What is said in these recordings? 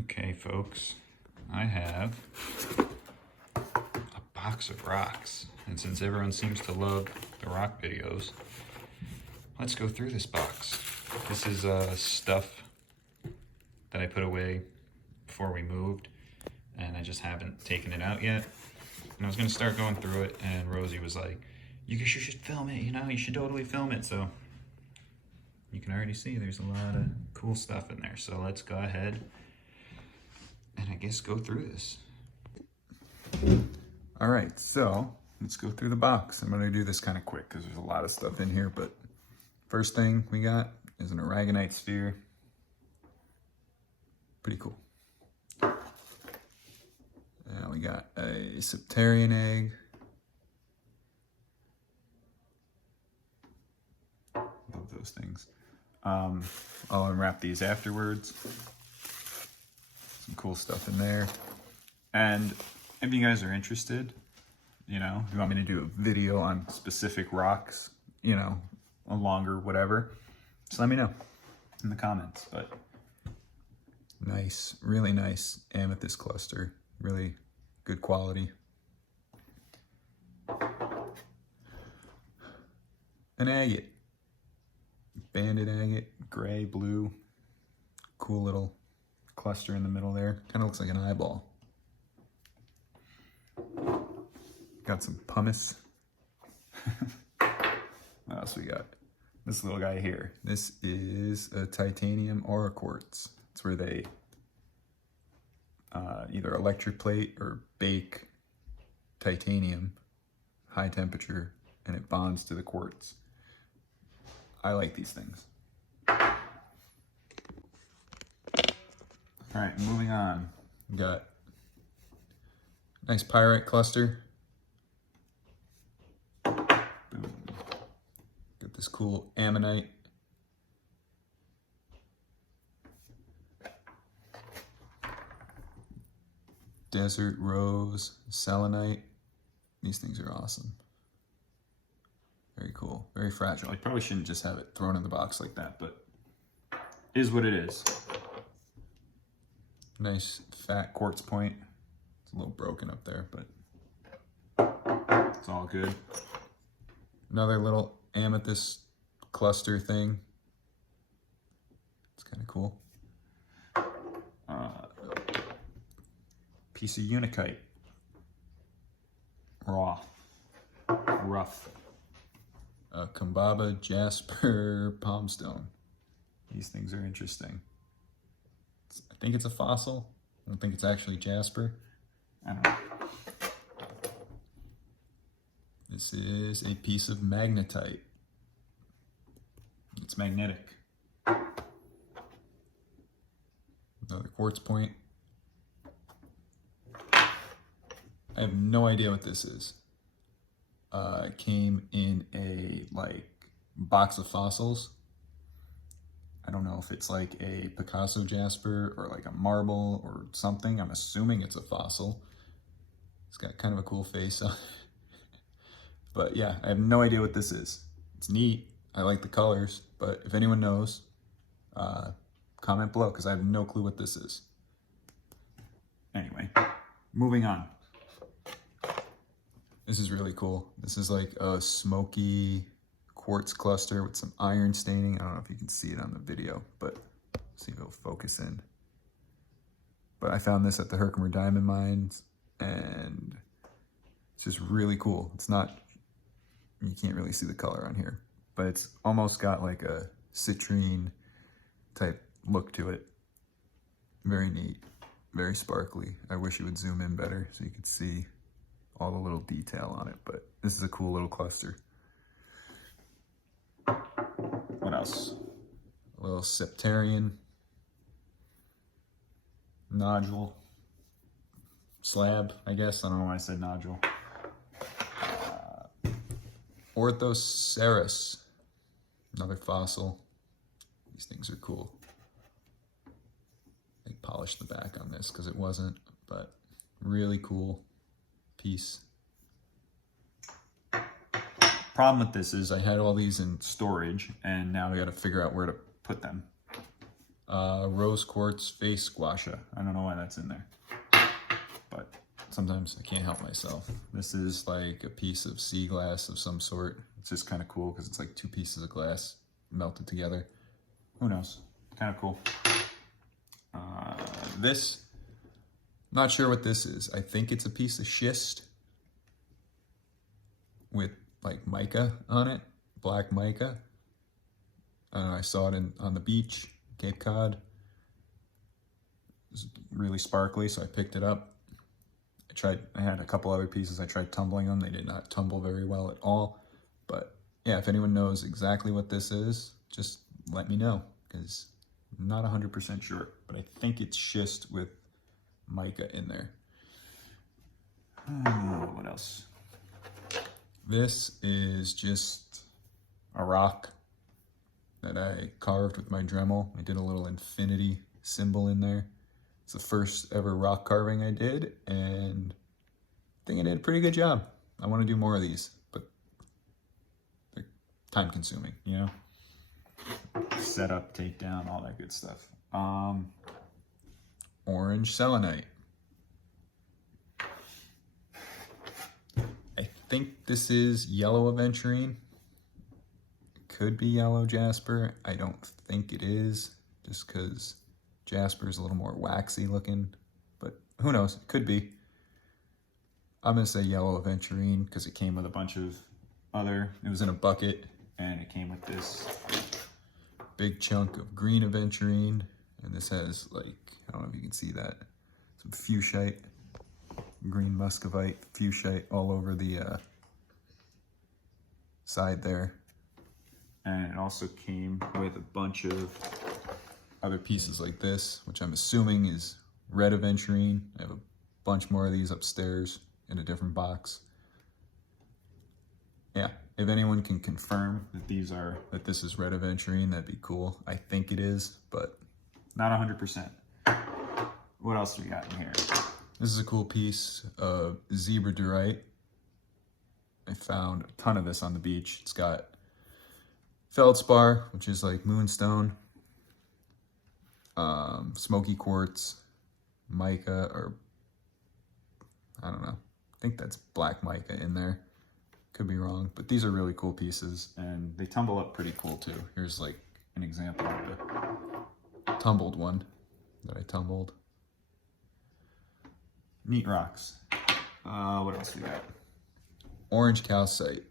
Okay, folks, I have a box of rocks. And since everyone seems to love the rock videos, let's go through this box. This is stuff that I put away before we moved, and I just haven't taken it out yet. And I was gonna start going through it, and Rosie was like, you should film it, you should totally film it. So you can already see there's a lot of cool stuff in there. So let's go ahead and I guess go through this. All right, so let's go through the box. I'm gonna do this kind of quick because there's a lot of stuff in here, but first thing we got is an aragonite sphere. Pretty cool. Now we got a septarian egg. Love those things. I'll unwrap these afterwards. Some cool stuff in there. And if you guys are interested, if you want me to do a video on specific rocks, a longer whatever, just let me know in the comments. But nice, really nice amethyst cluster. Really good quality. An agate. Banded agate, gray, blue. Cool little cluster in the middle there. Kind of looks like an eyeball. Got some pumice. What else we got? This little guy here. This is a titanium aura quartz. It's where they either electroplate or bake titanium, high temperature, and it bonds to the quartz. I like these things. All right, moving on. We got a nice pyrite cluster. Boom. Got this cool ammonite. Desert rose, selenite. These things are awesome. Very cool, very fragile. I probably shouldn't just have it thrown in the box like that, but is what it is. Nice fat quartz point. It's a little broken up there, but it's all good. Another little amethyst cluster thing. It's kind of cool. Piece of unakite. Rough. Kambaba, jasper, palmstone. These things are interesting. I think it's a fossil. I don't think it's actually jasper. I don't know. This is a piece of magnetite. It's magnetic. Another quartz point. I have no idea what this is. It came in a box of fossils. I don't know if it's like a Picasso jasper or like a marble or something. I'm assuming it's a fossil. It's got kind of a cool face on it. But yeah, I have no idea what this is. It's neat. I like the colors, but if anyone knows, comment below because I have no clue what this is. Anyway, moving on. This is really cool. This is like a smoky quartz cluster with some iron staining. I don't know if you can see it on the video, but see if it'll focus in. But I found this at the Herkimer Diamond Mines, and it's just really cool. It's not, you can't really see the color on here, but it's almost got like a citrine type look to it. Very neat, very sparkly. I wish you would zoom in better so you could see all the little detail on it, but this is a cool little cluster. What else? A little septarian nodule slab, I guess. I don't know why I said nodule. Orthoceras, another fossil. These things are cool. They polished the back on this because it wasn't, but really cool piece. Problem with this is I had all these in storage and now I got to figure out where to put them. Rose quartz face guasha. I don't know why that's in there, but sometimes I can't help myself. This is like a piece of sea glass of some sort. It's just kind of cool because it's like two pieces of glass melted together. Who knows? Kind of cool. This, not sure what this is. I think it's a piece of schist with like mica on it, black mica. I saw it on the beach, Cape Cod. It's really sparkly, so I picked it up. I had a couple other pieces. I tried tumbling them. They did not tumble very well at all. But yeah, if anyone knows exactly what this is, just let me know, because I'm not 100% sure, but I think it's schist with mica in there. What else? This is just a rock that I carved with my Dremel. I did a little infinity symbol in there. It's the first ever rock carving I did, and I think I did a pretty good job. I want to do more of these, but they're time consuming, you know? Set up, take down, all that good stuff. Orange selenite. I think this is yellow aventurine. It could be yellow jasper. I don't think it is, just because jasper is a little more waxy looking, but who knows? It could be. I'm gonna say yellow aventurine because it came with a bunch of it was in a bucket, and it came with this big chunk of green aventurine, and this has, like, I don't know if you can see that, some fuchsite, green muscovite, fuchsite all over the side there. And it also came with a bunch of other pieces like this, which I'm assuming is red aventurine. I have a bunch more of these upstairs in a different box. Yeah, if anyone can confirm that this is red aventurine, that'd be cool. I think it is, but not 100%. What else do we got in here? This is a cool piece of zebra durite. I found a ton of this on the beach. It's got feldspar, which is like moonstone, smoky quartz, mica, or I don't know. I think that's black mica in there. Could be wrong, but these are really cool pieces, and they tumble up pretty cool too. Here's like an example of the tumbled one that I tumbled. Neat rocks. What else do we got? Orange calcite.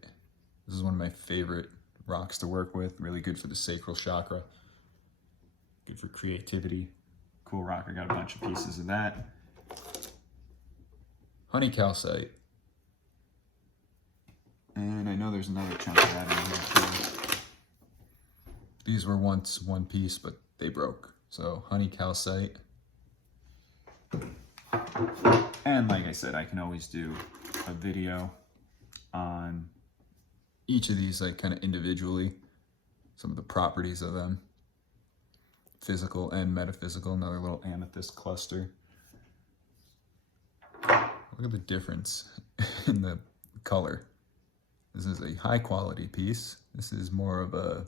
This is one of my favorite rocks to work with. Really good for the sacral chakra. Good for creativity. Cool rock. I got a bunch of pieces of that. Honey calcite. And I know there's another chunk of that in here too. These were once one piece, but they broke. So honey calcite. And like I said, I can always do a video on each of these, like kind of individually, some of the properties of them, physical and metaphysical. Another little amethyst cluster. Look at the difference in the color. This is a high quality piece. This is more of a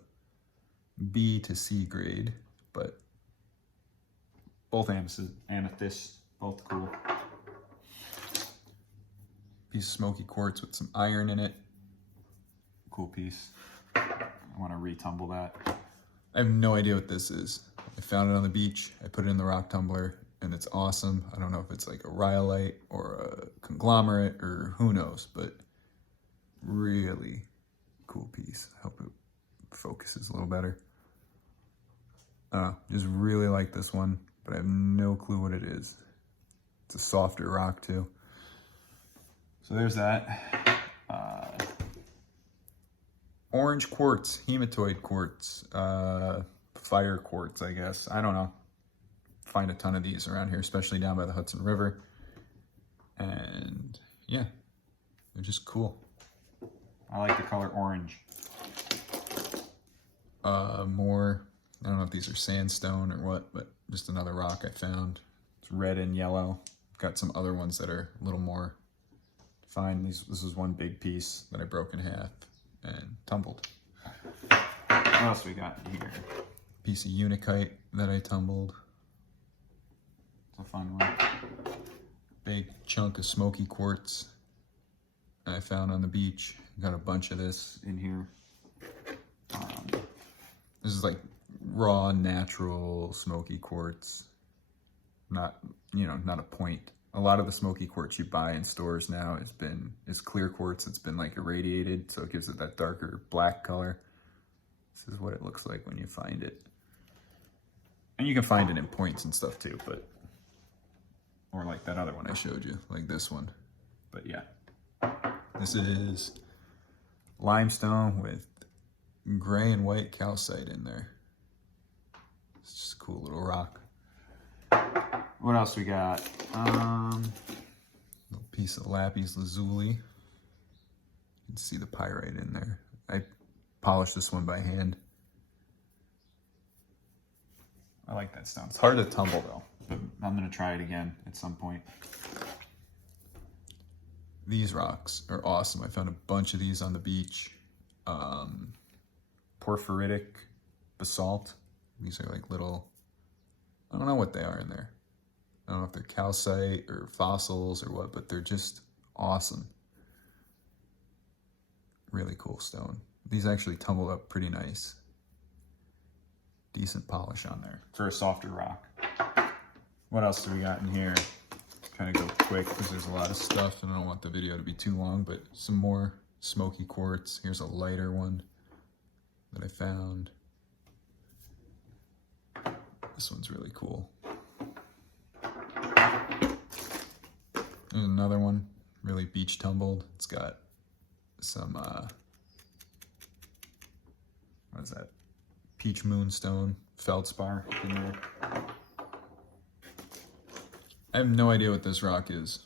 B to C grade, but both amethysts, both cool. Piece of smoky quartz with some iron in it. Cool piece. I want to retumble that. I have no idea what this is. I found it on the beach. I put it in the rock tumbler, and it's awesome. I don't know if it's like a rhyolite or a conglomerate or who knows, but really cool piece. I hope it focuses a little better. Just really like this one, but I have no clue what it is. It's a softer rock too. So there's that. Orange quartz, hematoid quartz, fire quartz, I guess. I don't know. Find a ton of these around here, especially down by the Hudson River. And yeah, they're just cool. I like the color orange. More, I don't know if these are sandstone or what, but just another rock I found. It's red and yellow. Got some other ones that are a little more fine. This is one big piece that I broke in half and tumbled. What else we got in here? piece of unakite that I tumbled. It's a fun one. Big chunk of smoky quartz I found on the beach. Got a bunch of this in here. This is like raw, natural smoky quartz. Not, you know, not a point. A lot of the smoky quartz you buy in stores now is clear quartz. It's been like irradiated, so it gives it that darker black color. This is what it looks like when you find it. And you can find it in points and stuff too, but, or like that other one I showed you, like this one. But yeah, this is limestone with gray and white calcite in there. It's just a cool little rock. What else we got? Little piece of lapis lazuli. You can see the pyrite in there. I polished this one by hand. I like that stone. It's hard to tumble though, but I'm gonna try it again at some point. These rocks are awesome. I found a bunch of these on the beach. Porphyritic basalt. These are like little, I don't know what they are in there. I don't know if they're calcite or fossils or what, but they're just awesome. Really cool stone. These actually tumbled up pretty nice. Decent polish on there for a softer rock. What else do we got in here? Kind of go quick because there's a lot of stuff and I don't want the video to be too long, but some more smoky quartz. Here's a lighter one that I found. This one's really cool. There's another one, really beach tumbled. It's got some, what is that? Peach moonstone, feldspar in there. I have no idea what this rock is.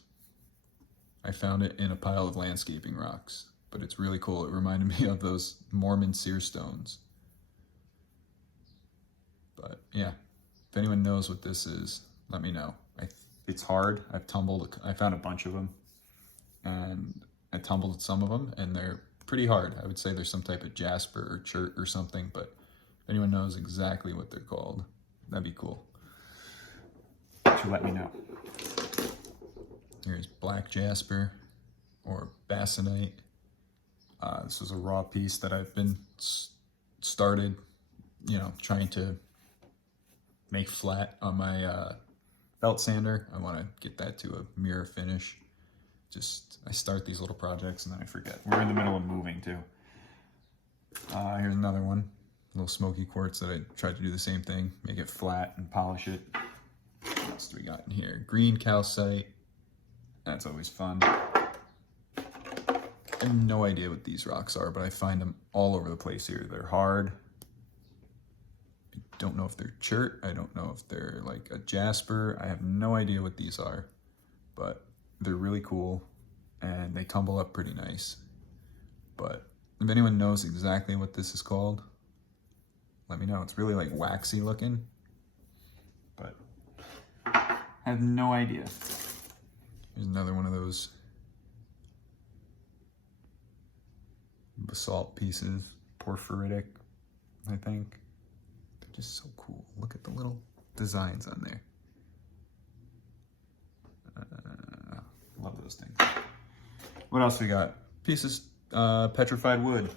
I found it in a pile of landscaping rocks, but it's really cool. It reminded me of those Mormon seer stones. But yeah, if anyone knows what this is, let me know. It's hard. I found a bunch of them, and I tumbled some of them, and they're pretty hard. I would say there's some type of jasper or chert or something, but if anyone knows exactly what they're called, that'd be cool. So let me know. Here's black jasper or basanite. This was a raw piece that I've been started, you know, trying to make flat on my belt sander. I want to get that to a mirror finish. I start these little projects and then I forget. We're in the middle of moving too. Here's another one, a little smoky quartz that I tried to do the same thing, make it flat and polish it. What else do we got in here? Green calcite. That's always fun. I have no idea what these rocks are, but I find them all over the place here. They're hard. I don't know if they're chert. I don't know if they're like a jasper. I have no idea what these are, but they're really cool and they tumble up pretty nice. But if anyone knows exactly what this is called, let me know. It's really like waxy looking, but I have no idea. Here's another one of those basalt pieces, porphyritic, I think. They're just so cool. Look at the little designs on there. Love those things. What else we got? Pieces, petrified wood.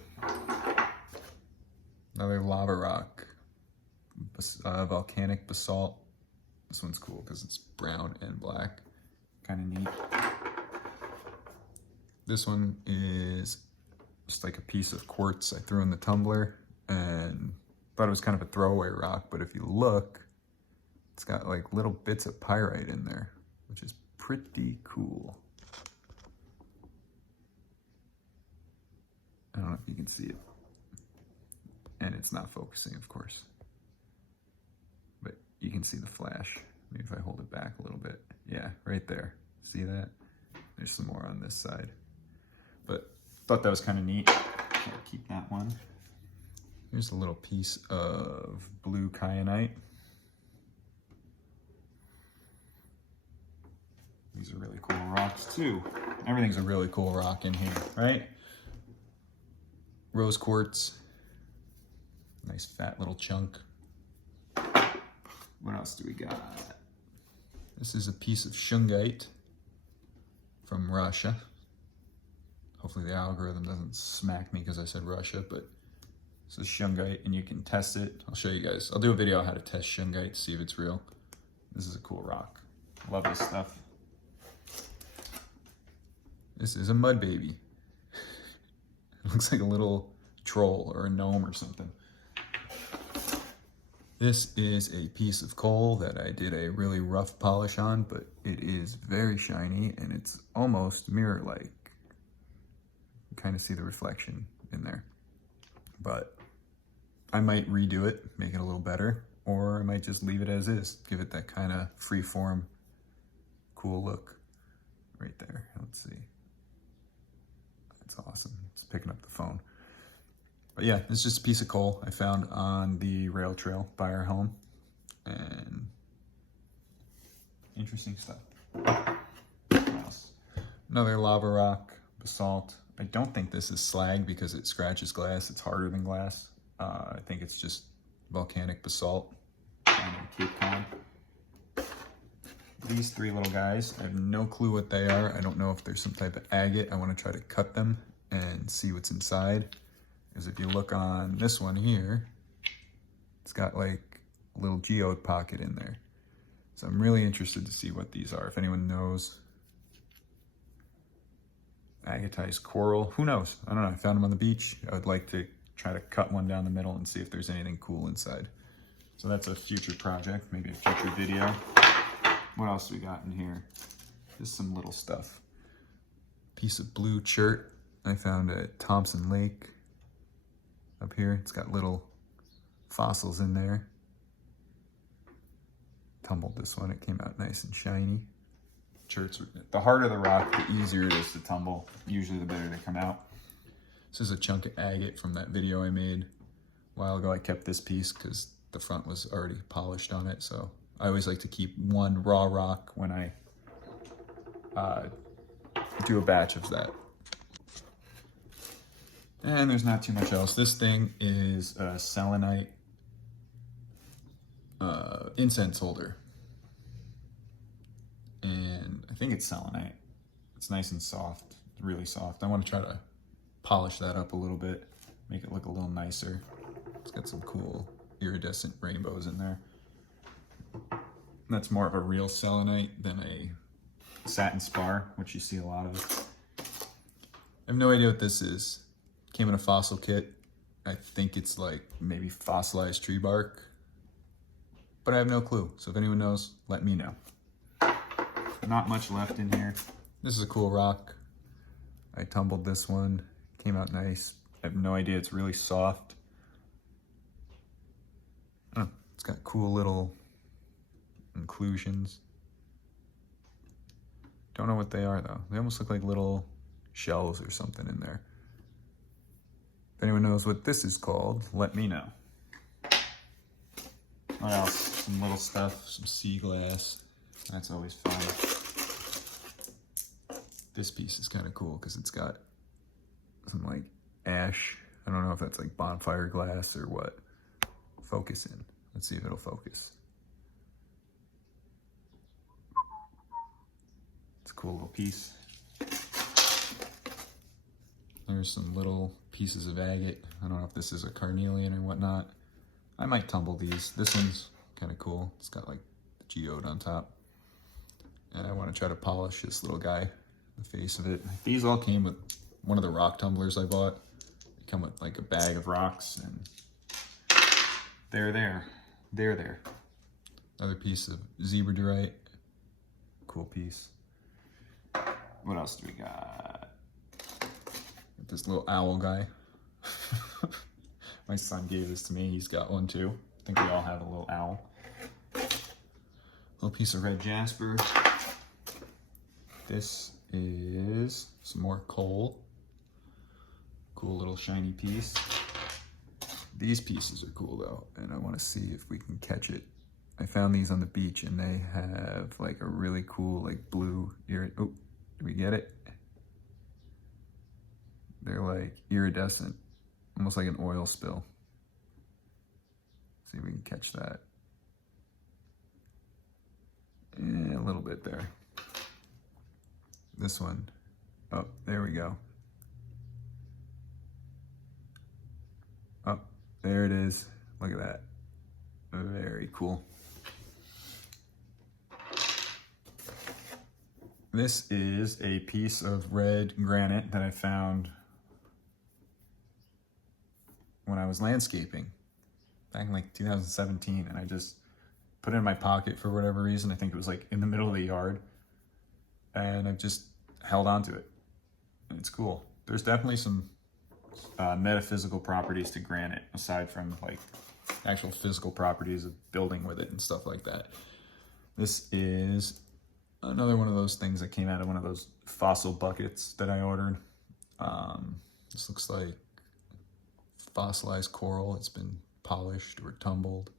Another lava rock, volcanic basalt. This one's cool because it's brown and black. Kind of neat. This one is just like a piece of quartz I threw in the tumbler and thought it was kind of a throwaway rock, but if you look, it's got like little bits of pyrite in there, which is pretty cool. I don't know if you can see it. And it's not focusing, of course. But you can see the flash. Maybe if I hold it back a little bit. Yeah, right there. See that? There's some more on this side. But thought that was kind of neat. I'll keep that one. Here's a little piece of blue kyanite. These are really cool rocks too. Everything's a really cool rock in here, right? Rose quartz. Nice fat little chunk. What else do we got? This is a piece of shungite from Russia. Hopefully the algorithm doesn't smack me because I said Russia, but this is shungite and you can test it. I'll show you guys. I'll do a video on how to test shungite, see if it's real. This is a cool rock. Love this stuff. This is a mud baby. It looks like a little troll or a gnome or something. This is a piece of coal that I did a really rough polish on, but it is very shiny and it's almost mirror-like. You kind of see the reflection in there. But I might redo it, make it a little better, or I might just leave it as is. Give it that kind of free-form, cool look right there. Let's see. That's awesome. It's picking up the phone. But yeah, it's just a piece of coal I found on the rail trail by our home. And interesting stuff. What else? Another lava rock, basalt. I don't think this is slag because it scratches glass. It's harder than glass. I think it's just volcanic basalt down in Cape Cod. These three little guys, I have no clue what they are. I don't know if there's some type of agate. I want to try to cut them and see what's inside. Because if you look on this one here, it's got like a little geode pocket in there. So I'm really interested to see what these are. If anyone knows. Agatized coral, who knows? I don't know, I found them on the beach. I would like to try to cut one down the middle and see if there's anything cool inside. So that's a future project, maybe a future video. What else we got in here? Just some little stuff. Piece of blue chert I found at Thompson Lake up here. It's got little fossils in there. Tumbled this one, it came out nice and shiny. Cherts, the harder the rock, the easier it is to tumble. Usually the better they come out. This is a chunk of agate from that video I made a while ago. I kept this piece because the front was already polished on it, so I always like to keep one raw rock when I do a batch of that. And there's not too much else. This thing is a selenite incense holder. And I think it's selenite. It's nice and soft, really soft. I want to try to polish that up a little bit, make it look a little nicer. It's got some cool iridescent rainbows in there. That's more of a real selenite than a satin spar, which you see a lot of. I have no idea what this is. Came in a fossil kit. I think it's like maybe fossilized tree bark, but I have no clue. So if anyone knows, let me know. Not much left in here. This is a cool rock. I tumbled this one. Came out nice. I have no idea. It's really soft. Oh, it's got cool little inclusions. Don't know what they are though. They almost look like little shells or something in there. If anyone knows what this is called, let me know. What else? Some little stuff, some sea glass. That's always fun. This piece is kind of cool because it's got some like ash. I don't know if that's like bonfire glass or what. Focus in. Let's see if it'll focus. It's a cool little piece. There's some little pieces of agate. I don't know if this is a carnelian or whatnot. I might tumble these. This one's kind of cool. It's got like the geode on top. And I want to try to polish this little guy, the face of it. These all came with one of the rock tumblers I bought. They come with like a bag of rocks and they're there. They're there. Another piece of zebra cool piece. What else do we got? This little owl guy. My son gave this to me. He's got one too. I think we all have a little owl. Little piece of red jasper. This is some more coal. Cool little shiny piece. These pieces are cool though, and I want to see if we can catch it. I found these on the beach and they have like a really cool like blue oh, do we get it? They're like iridescent, almost like an oil spill. See if we can catch that. bit there. This one, oh, there we go. Oh, there it is. Look at that. Very cool. This is a piece of red granite that I found when I was landscaping back in like 2017, and I just put it in my pocket for whatever reason. I think it was like in the middle of the yard, and I've just held on to it, and it's cool. There's definitely some metaphysical properties to granite aside from like actual physical properties of building with it and stuff like that. This is another one of those things that came out of one of those fossil buckets that I ordered. This looks like fossilized coral. It's been polished or tumbled.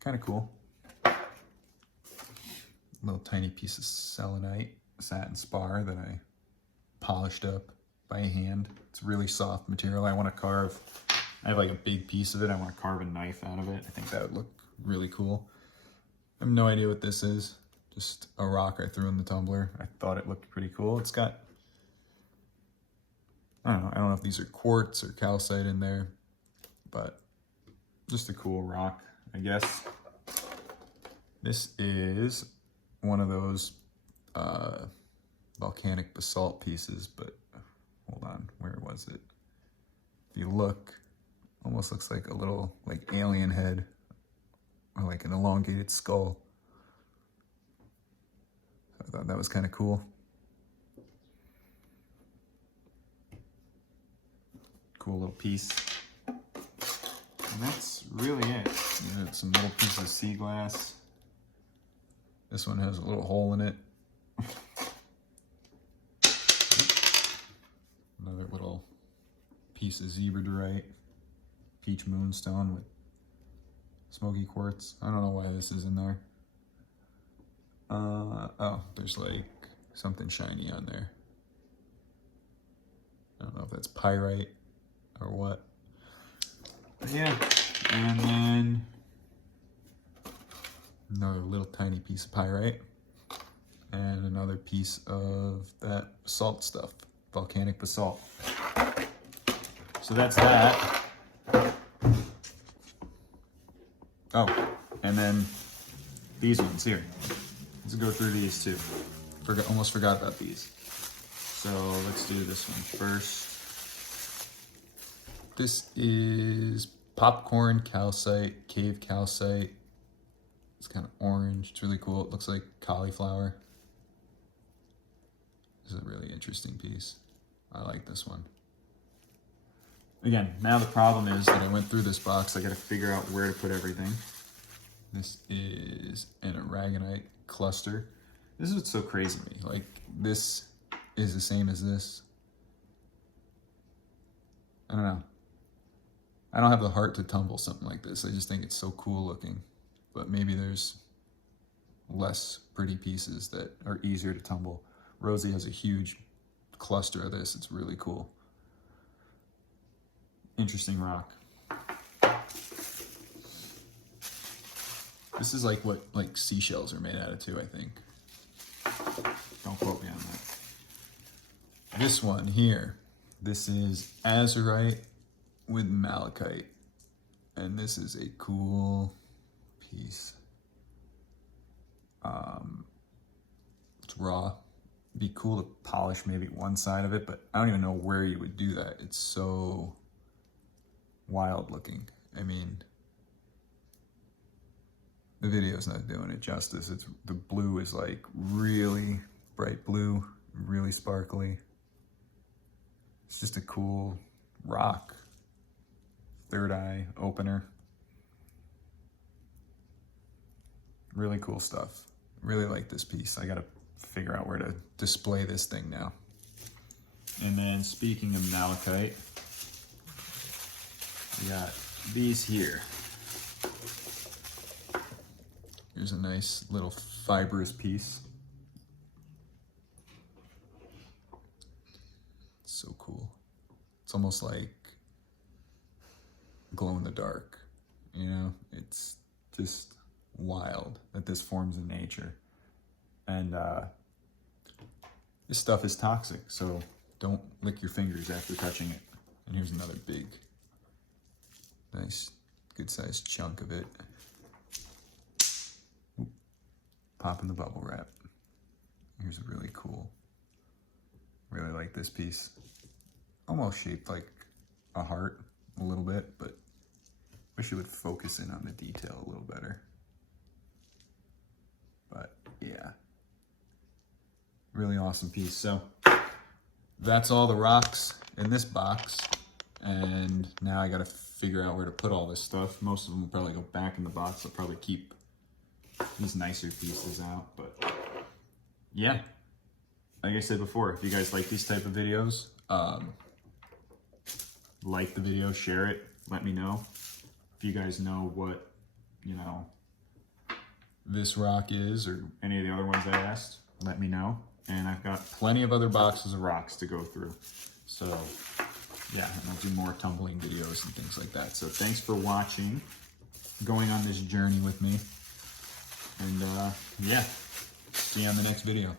Kind of cool. Little tiny piece of selenite, satin spar that I polished up by hand. It's really soft material. I want to carve, I have like a big piece of it. I want to carve a knife out of it. I think that would look really cool. I have no idea what this is. Just a rock I threw in the tumbler. I thought it looked pretty cool. It's got, I don't know if these are quartz or calcite in there, but just a cool rock, I guess. This is one of those volcanic basalt pieces, but hold on, where was it? If you look, almost looks like a little like alien head or like an elongated skull. I thought that was kind of cool. Cool little piece. And that's really it. You know, some little pieces of sea glass. This one has a little hole in it. Another little piece of zebra peach moonstone with smoky quartz. I don't know why this is in there. Oh, there's like something shiny on there. I don't know if that's pyrite or what. But yeah, and then another little tiny piece of pyrite and another piece of that basalt stuff, volcanic basalt. So that's that. Oh, and then these ones here. Let's go through these too. Almost forgot about these. So let's do this one first. This is popcorn calcite, cave calcite. It's kind of orange. It's really cool. It looks like cauliflower. This is a really interesting piece. I like this one. Again, now the problem is that I went through this box. I got to figure out where to put everything. This is an aragonite cluster. This is what's so crazy to me. Like, this is the same as this. I don't know. I don't have the heart to tumble something like this. I just think it's so cool looking. But maybe there's less pretty pieces that are easier to tumble. Rosie has a huge cluster of this. It's really cool. Interesting rock. This is like what like seashells are made out of too, I think. Don't quote me on that. This one here, this is azurite with malachite. And this is a cool piece. It's raw. It'd be cool to polish maybe one side of it, but I don't even know where you would do that. It's so wild looking. I mean, the video's not doing it justice. It's the blue is like really bright blue, really sparkly. It's just a cool rock. Third eye opener. Really cool stuff. Really like this piece. I gotta figure out where to display this thing now. And then speaking of malachite, we got these here. Here's a nice little fibrous piece. It's so cool. It's almost like glow in the dark, you know? It's just wild that this forms in nature. And this stuff is toxic, so don't lick your fingers after touching it. And here's another big, nice, good-sized chunk of it. Oop. Popping the bubble wrap. Here's a really cool, really like this piece. Almost shaped like a heart a little bit, but wish it would focus in on the detail a little better. But yeah, really awesome piece. So that's all the rocks in this box. And now I gotta figure out where to put all this stuff. Most of them will probably go back in the box. I'll probably keep these nicer pieces out, but yeah. Like I said before, if you guys like these type of videos, like the video, share it, let me know. If you guys know what, you know, this rock is or any of the other ones I asked, let me know. And I've got plenty of other boxes of rocks to go through. So yeah, and I'll do more tumbling videos and things like that. So thanks for watching, going on this journey with me. And yeah, see you on the next video.